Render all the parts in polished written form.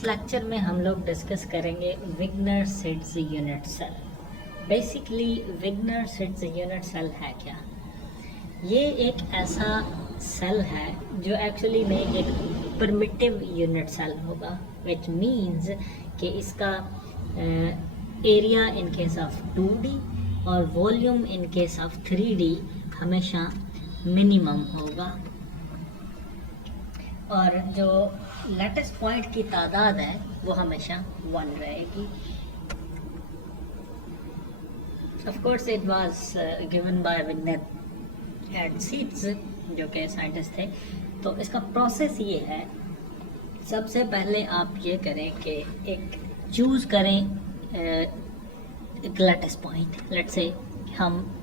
इस लेक्चर में हम लोग डिस्कस करेंगे Wigner Seitz unit cell. Basically Wigner Seitz unit cell है क्या? ये एक ऐसा सेल है जो एक्चुअली में एक प्रिमिटिव यूनिट सेल होगा, विच मीन्स कि इसका area in case of 2D और volume in case of 3D हमेशा मिनिमम होगा, और जो लैटिस पॉइंट की तादाद है वो हमेशा 1 रहेगी। Of course it was given by विग्नर and seeds, जो कि साइंटिस्ट थे। तो इसका प्रोसेस ये है, सबसे पहले आप ये करें कि एक चूज़ करें एक लैटिस पॉइंट। लेट्स से हम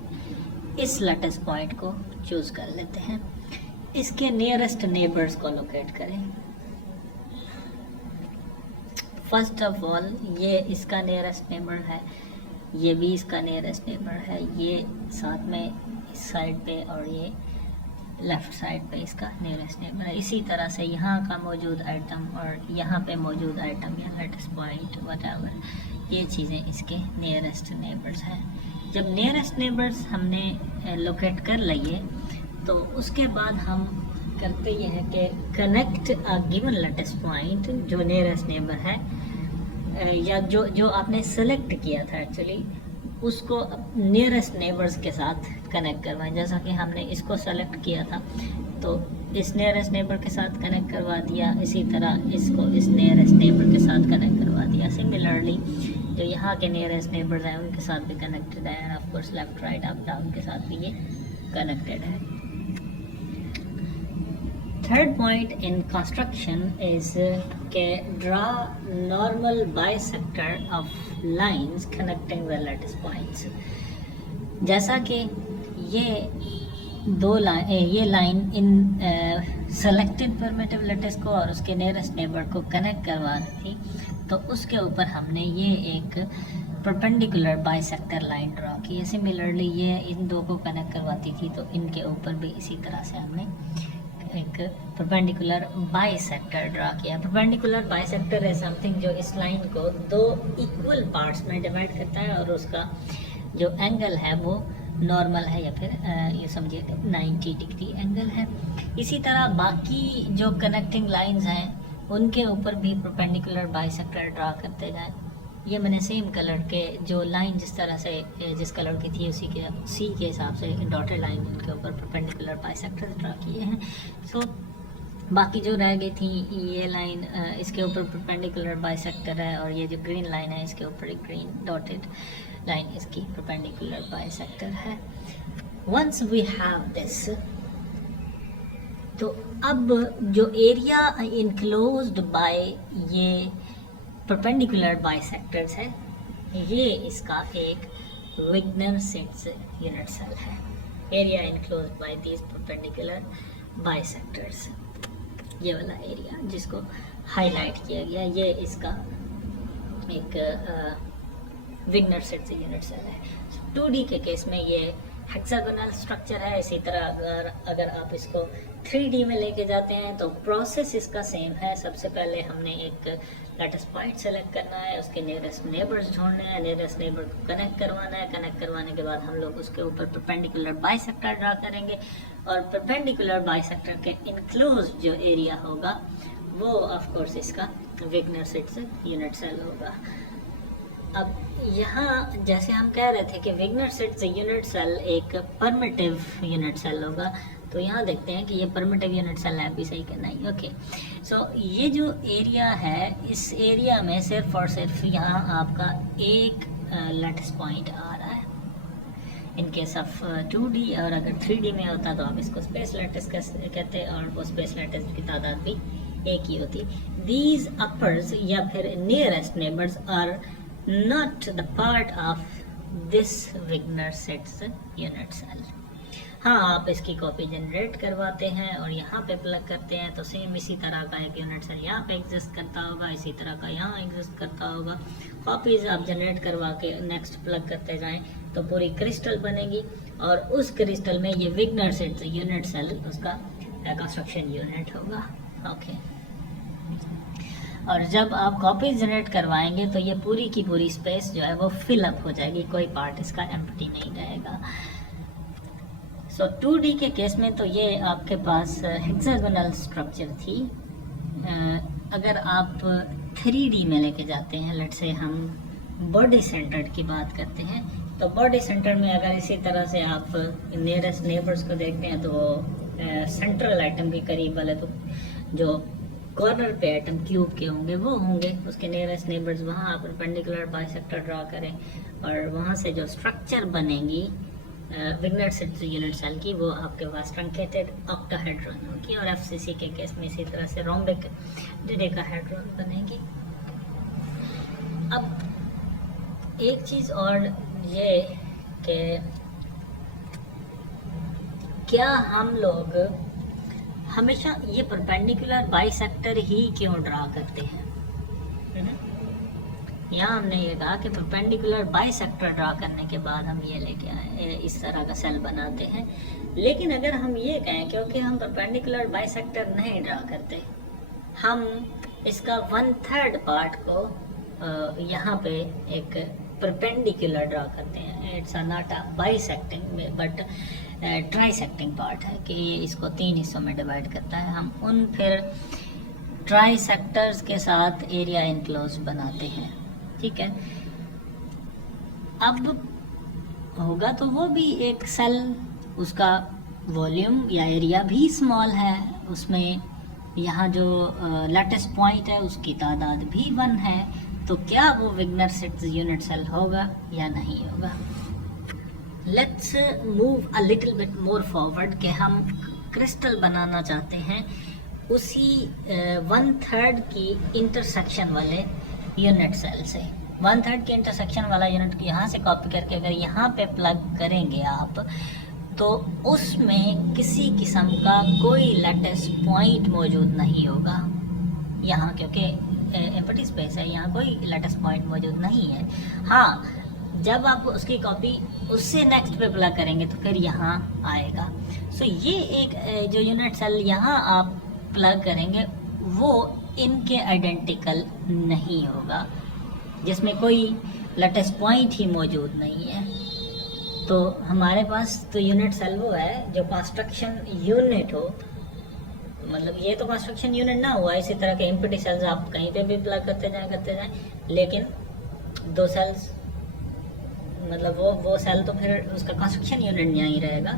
इस लैटिस पॉइंट को चूज़ कर लेते हैं, इसके नियरेस्ट नेबर्स को लोकेट करें। फर्स्ट ऑफ ऑल ये इसका नियरेस्ट नेबर है, ये भी इसका नियरेस्ट नेबर है, ये साथ में इस साइड पे और ये लेफ्ट साइड पे इसका नियरेस्ट नेबर है। इसी तरह से यहाँ का मौजूद आइटम और यहाँ पे मौजूद आइटम या लैटिस पॉइंट व्हाटएवर, ये चीज़ें इसके नियरेस्ट नेबर्स हैं। जब नियरेस्ट नेबर्स हमने लोकेट कर लिए तो उसके बाद हम करते ये हैं कि connect a given lattice point जो नियरेस्ट नेबर है, या जो आपने सेलेक्ट किया था एक्चुअली, उसको नियरेस्ट नेबर्स के साथ कनेक्ट करवाएं। जैसा कि हमने इसको सेलेक्ट किया था तो इस नियरेस्ट नेबर के साथ कनेक्ट करवा दिया, इसी तरह इसको इस नियरेस्ट नेबर के साथ कनेक्ट करवा दिया। सिमिलरली जो यहाँ के नियरेस्ट नेबर्स हैं उनके साथ भी कनेक्टेड है, of course left right up down के साथ भी ये कनेक्टेड है। Third point in construction is draw normal bisector of lines connecting the lattice points। जैसा कि ये line in selected primitive lattice को और उसके नियरेस्ट नेबर को कनेक्ट करवा रही थी, तो उसके ऊपर हमने ये एक परपेंडिकुलर बाइसेक्टर लाइन ड्रॉ की है। सिमिलरली ये इन दो को कनेक्ट करवाती थी, तो इनके ऊपर भी इसी तरह से हमने एक परपेंडिकुलर बाइसेक्टर ड्रा किया। परपेंडिकुलर बाइसेक्टर है समथिंग जो इस लाइन को दो इक्वल पार्ट्स में डिवाइड करता है और उसका जो एंगल है वो नॉर्मल है, या फिर ये समझिए 90 डिग्री एंगल है। इसी तरह बाकी जो कनेक्टिंग लाइंस हैं उनके ऊपर भी परपेंडिकुलर बाइसेक्टर ड्रा करते जाएं। ये मैंने सेम कलर के जो लाइन जिस तरह से जिस कलर की थी उसी के सी के हिसाब से डॉटेड लाइन जिनके ऊपर परपेंडिकुलर बाइसेक्टर ड्रा किए हैं। सो बाकी जो रह गई थी ये लाइन, इसके ऊपर परपेंडिकुलर बाइसेक्टर है, और ये जो ग्रीन लाइन है इसके ऊपर एक ग्रीन डॉटेड लाइन इसकी परपेंडिकुलर बाइसेक्टर है। वंस वी हैव दिस, तो अब जो एरिया इनक्लोज्ड बाय ये परपेंडिकुलर बाइसेक्टर्स है, ये इसका एक विग्नर-सिड्स यूनिट सेल है। Area enclosed bye these perpendicular bisectors, ये वाला एरिया जिसको हाईलाइट किया गया, ये इसका एक विग्नर-सिड्स यूनिट सेल है। 2D के केस में ये हेक्सागोनल स्ट्रक्चर है। इसी तरह अगर आप इसको 3D में लेके जाते हैं तो प्रोसेस इसका सेम है। सबसे पहले हमने एक लैटिस पॉइंट सेलेक्ट करना है, उसके नियरेस्ट नेबर्स ढूंढने हैं, नियरेस्ट नेबर को कनेक्ट करवाना है। कनेक्ट करवाने के बाद हम लोग उसके ऊपर परपेंडिकुलर बाइसेक्टर ड्रा करेंगे, और परपेंडिकुलर बाइसेक्टर के इनक्लोज जो एरिया होगा वो ऑफ कोर्स इसका विग्नर-सिड्स यूनिट सेल होगा। अब यहाँ जैसे हम कह रहे थे कि विग्नर-सिड्स यूनिट सेल एक परमिटिव यूनिट सेल होगा, तो यहाँ देखते हैं कि ये परमिटिव यूनिट सेल है, भी सही करना है। ओके, सो ये जो एरिया है, इस एरिया में सिर्फ और सिर्फ यहाँ आपका एक लैटिस पॉइंट आ रहा है इन केस ऑफ 2D, और अगर 3D में होता तो आप इसको स्पेस लैटिस कहते, और वो स्पेस लैटिस की तादाद भी एक ही होती। दीज अपर्स या फिर nearest neighbours are not the part of this Wigner Seitz unit cell. हाँ, आप इसकी कॉपी जनरेट करवाते हैं और यहाँ पे प्लग करते हैं, तो सेम इसी तरह का एक यूनिट सेल यहाँ पे एग्जिस्ट करता होगा, इसी तरह का यहाँ एग्जिस्ट करता होगा। कॉपीज आप जनरेट करवा के नेक्स्ट प्लग करते जाएं तो पूरी क्रिस्टल बनेगी, और उस क्रिस्टल में ये विग्नर-सिड्स यूनिट सेल उसका कंस्ट्रक्शन यूनिट होगा। ओके, और जब आप कॉपी जनरेट करवाएंगे तो ये पूरी की पूरी स्पेस जो है वो फिल अप हो जाएगी, कोई पार्ट इसका एम्प्टी नहीं रहेगा। सो 2D के केस में तो ये आपके पास हेक्सागोनल स्ट्रक्चर थी। अगर आप 3D में लेके जाते हैं, लेट्स से हम बॉडी सेंटर्ड की बात करते हैं, तो बॉडी सेंटर में अगर इसी तरह से आप नियरेस्ट नेबर्स को देखते हैं तो वो सेंट्रल आइटम के करीब वाले, तो जो कॉर्नर पे आइटम क्यूब के होंगे वो होंगे उसके नियरेस्ट नेबर्स, वहाँ आप परपेंडिकुलर बाइसेक्टर ड्रा करें और वहाँ से जो स्ट्रक्चर बनेगी विग्नर यूनिट सेल की, वो आपके पास ट्रंकेटेड ऑक्टाहेड्रॉन होगी। और एफसीसी के केस में इसी तरह से रोम्बिक डोडेकाहेड्रॉन बनेगी। अब एक चीज़ और ये कि क्या हम लोग हमेशा ये परपेंडिकुलर बाइसेक्टर ही क्यों ड्रा करते हैं? यहाँ हमने ये कहा कि परपेंडिकुलर बाइसेक्टर ड्रा करने के बाद हम ये लेके आए इस तरह का सेल बनाते हैं। लेकिन अगर हम ये कहें क्योंकि हम परपेंडिकुलर बाइसेक्टर नहीं ड्रा करते, हम इसका 1/3 पार्ट को यहाँ पे एक परपेंडिकुलर ड्रा करते हैं, it's not a bisecting but trisecting part है कि इसको 3 हिस्सों में डिवाइड करता है। हम उन फिर ट्राइसेक्टर्स के साथ एरिया इनक्लोज बनाते हैं, ठीक है। अब होगा तो वो भी एक सेल, उसका वॉल्यूम या एरिया भी स्मॉल है, उसमें यहाँ जो लैटिस पॉइंट है उसकी तादाद भी 1 है, तो क्या वो विग्नर यूनिट सेल होगा या नहीं होगा? Let's move a little bit more forward कि हम क्रिस्टल बनाना चाहते हैं उसी 1/3 की इंटरसेक्शन वाले यूनिट सेल से। 1/3 की इंटरसेक्शन वाला यूनिट यहाँ से कॉपी करके अगर यहाँ पे प्लग करेंगे आप, तो उसमें किसी किस्म का कोई लैटिस पॉइंट मौजूद नहीं होगा यहाँ, क्योंकि एम्प्टी स्पेस है, यहाँ कोई लैटिस पॉइंट मौजूद नहीं है। हाँ, जब आप उसकी कॉपी उससे नेक्स्ट पे प्लग करेंगे तो फिर यहाँ आएगा। सो ये एक जो यूनिट सेल यहाँ आप प्लग करेंगे वो इनके आइडेंटिकल नहीं होगा, जिसमें कोई लैटिस पॉइंट ही मौजूद नहीं है। तो हमारे पास तो यूनिट सेल वो है जो कंस्ट्रक्शन यूनिट हो, मतलब ये तो कंस्ट्रक्शन यूनिट ना हुआ, इसी तरह के एम्प्टी सेल्स आप कहीं पे भी प्लग करते जाएं, लेकिन 2 सेल्स मतलब वो सेल तो फिर उसका कंस्ट्रक्शन यूनिट यहीं रहेगा,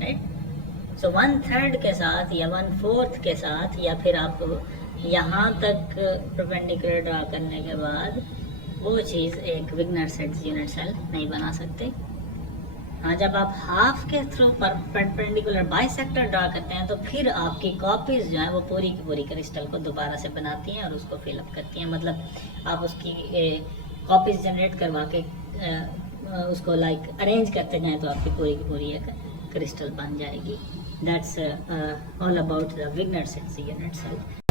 राइट। सो 1/3 के साथ या 1/4 के साथ या फिर आप यहाँ तक परपेंडिकुलर ड्रा करने के बाद वो चीज़ एक विग्नर यूनिट सेल नहीं बना सकते। हाँ, जब आप हाफ के थ्रू परपेंडिकुलर बाइसेक्टर ड्रा करते हैं तो फिर आपकी कॉपीज जो है वो पूरी की पूरी क्रिस्टल को दोबारा से बनाती हैं और उसको फिलअप करती हैं। मतलब आप उसकी कॉपीज जनरेट करवा के उसको लाइक अरेंज करते जाएं तो आपकी पूरी की पूरी एक क्रिस्टल बन जाएगी। That's all about the Wigner unit cell.